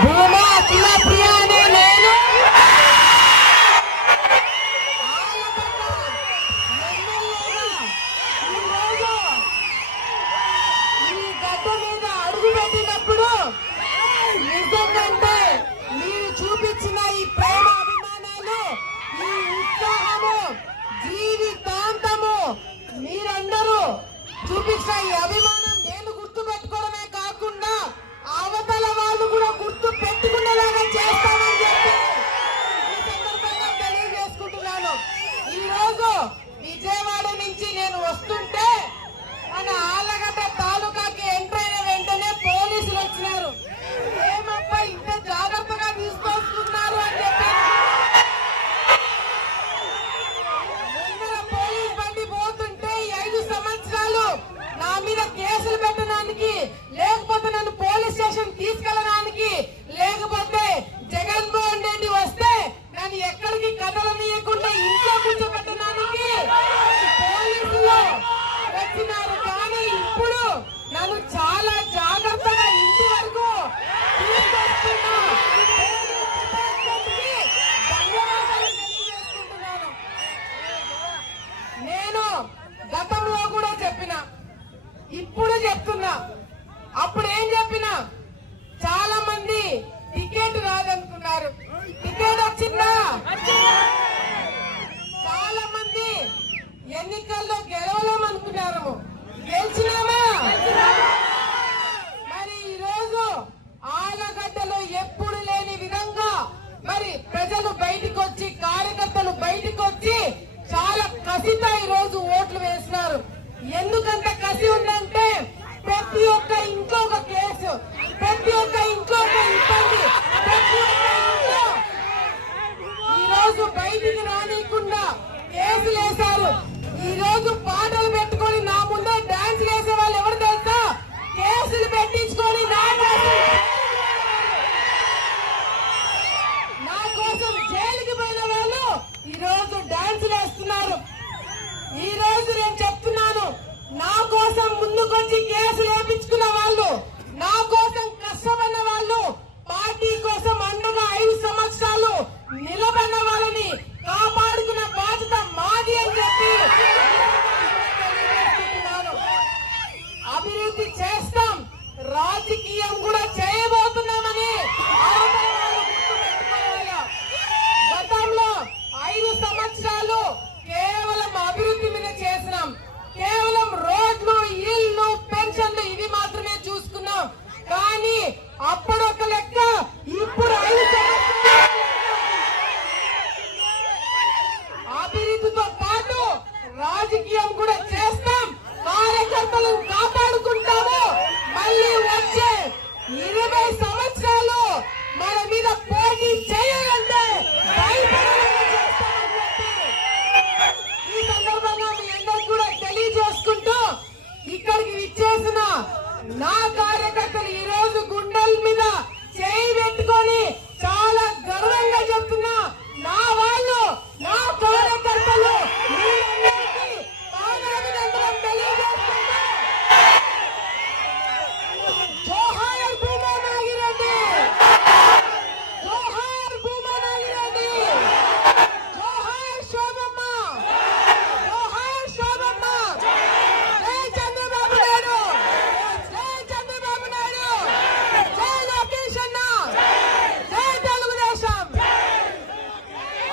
భూమా అఖిల ప్రియ అనే నేను ఈ గడ్డ మీద అడుగు పెట్టినప్పుడు నిజంగా మీరు చూపించిన ఈ ప్రేమ అభిమానాలు, ఈ ఉత్సాహము, జీవితాంతము మీరందరూ చూపించిన ఈ అభిమానం నేను గుర్తు పెట్టుకోవడమే కాకుండా అవతల వాళ్ళు కూడా గుర్తు పెట్టుకునేలాగా చేస్తానని చెప్పి ఈ సందర్భంగా తెలియజేసుకుంటున్నాను. ఈ రోజు విజయవాడ నుంచి నేను వస్తుంటే మన ఆలగడ్డ తాలూకాకి ఎంటర్ అయిన వెంటనే పోలీసులు వచ్చినారు. ఏమప్ప ఇంత జాగ్రత్తగా తీసుకొస్తున్నారు అని చెప్పి పోలీస్ బండి పోతుంటే 5 సంవత్సరాలు నా మీద కేసులు పెట్టడానికి, లేకపోతే నన్ను పోలీస్ స్టేషన్ తీసుకెళ్ళడానికి, లేకపోతే జగన్మోహన్ రెడ్డి వస్తే నన్ను ఎక్కడికి కదలనీయకుండా ఇంట్లో కూర్చోబెట్టడానికి పోలీసులు వచ్చినారు. కానీ ఇప్పుడు నన్ను చాలా జాగ్రత్తగా ఇంటి వరకు తీసుకొస్తున్నా. ధన్యవాదాలు తెలియజేసుకుంటున్నాను. నేను గతంలో కూడా చెప్పిన, ఇప్పుడు చెప్తున్నా, అప్పుడు ఏం చెప్పినా చాలా మంది టికెట్ రాదనుకున్నారు. టికెట్ వచ్చిందా? చాలా మంది ఎన్నికల్లో గెలవలేమనుకున్నారు. గెలిచినామా? మరి ఈ రోజు ఆలగడ్డలో ఎప్పుడు లేని విధంగా మరి ప్రజలు బయటకు వచ్చి, కార్యకర్తలు బయటకు వచ్చి చాలా కసితో ఈ రోజు ఓట్లు వేసినారు. ఎందుకంత కసి ఉందంటే ప్రతి ఒక్క ఇంట్లో ఒక కేసు, ప్రతి ఒక్క ఇంట్లో ఒక ఇబ్బంది, ప్రతి ఒక్క ఇంట్లో ఈ రోజు బయటికి రానియకుండా కేసులు వేశారు. ఈ రోజు పాటలు పెట్టుకొని నా ముందే డాన్స్ వేసే వాళ్ళు ఎవరు తెలుసా? కేసులు పెట్టించుకొని నా కోసం జైలుకి పోయిన వాళ్ళు ఈ రోజు డాన్స్ వేస్తున్నారు. ఈ రోజు నేను చెప్తున్నాను, నా కోసం ముందుకొచ్చి కేసులు వేయించుకున్న వాళ్ళు, నా కోసం కష్టపడిన వాళ్ళు, పార్టీ కోసం అండగా 5 సంవత్సరాలు నిలబడిన వాళ్ళని కాపాడుకున్న బాధ్యత మాది అని చెప్పి తెలియజేస్తున్నాను. అభివృద్ధి చేస్తాం, రాజకీయం కూడా చేయబోతున్నామని గతంలో 5 సంవత్సరాలు కేవలం అభివృద్ధి మీద చేసినాం. కేవలం రోడ్లు, ఇల్లు, పెన్షన్లు ఇవి మాత్రమే చూసుకున్నాం. కానీ అప్పుడు ఒక లెక్క, ఇప్పుడు 5 సంవత్సరాలు అభివృద్ధితో పాటు రాజకీయం కూడా చేస్తాం, కార్యకర్తలను కాపాడుకుంటాము. మళ్ళీ వచ్చే 20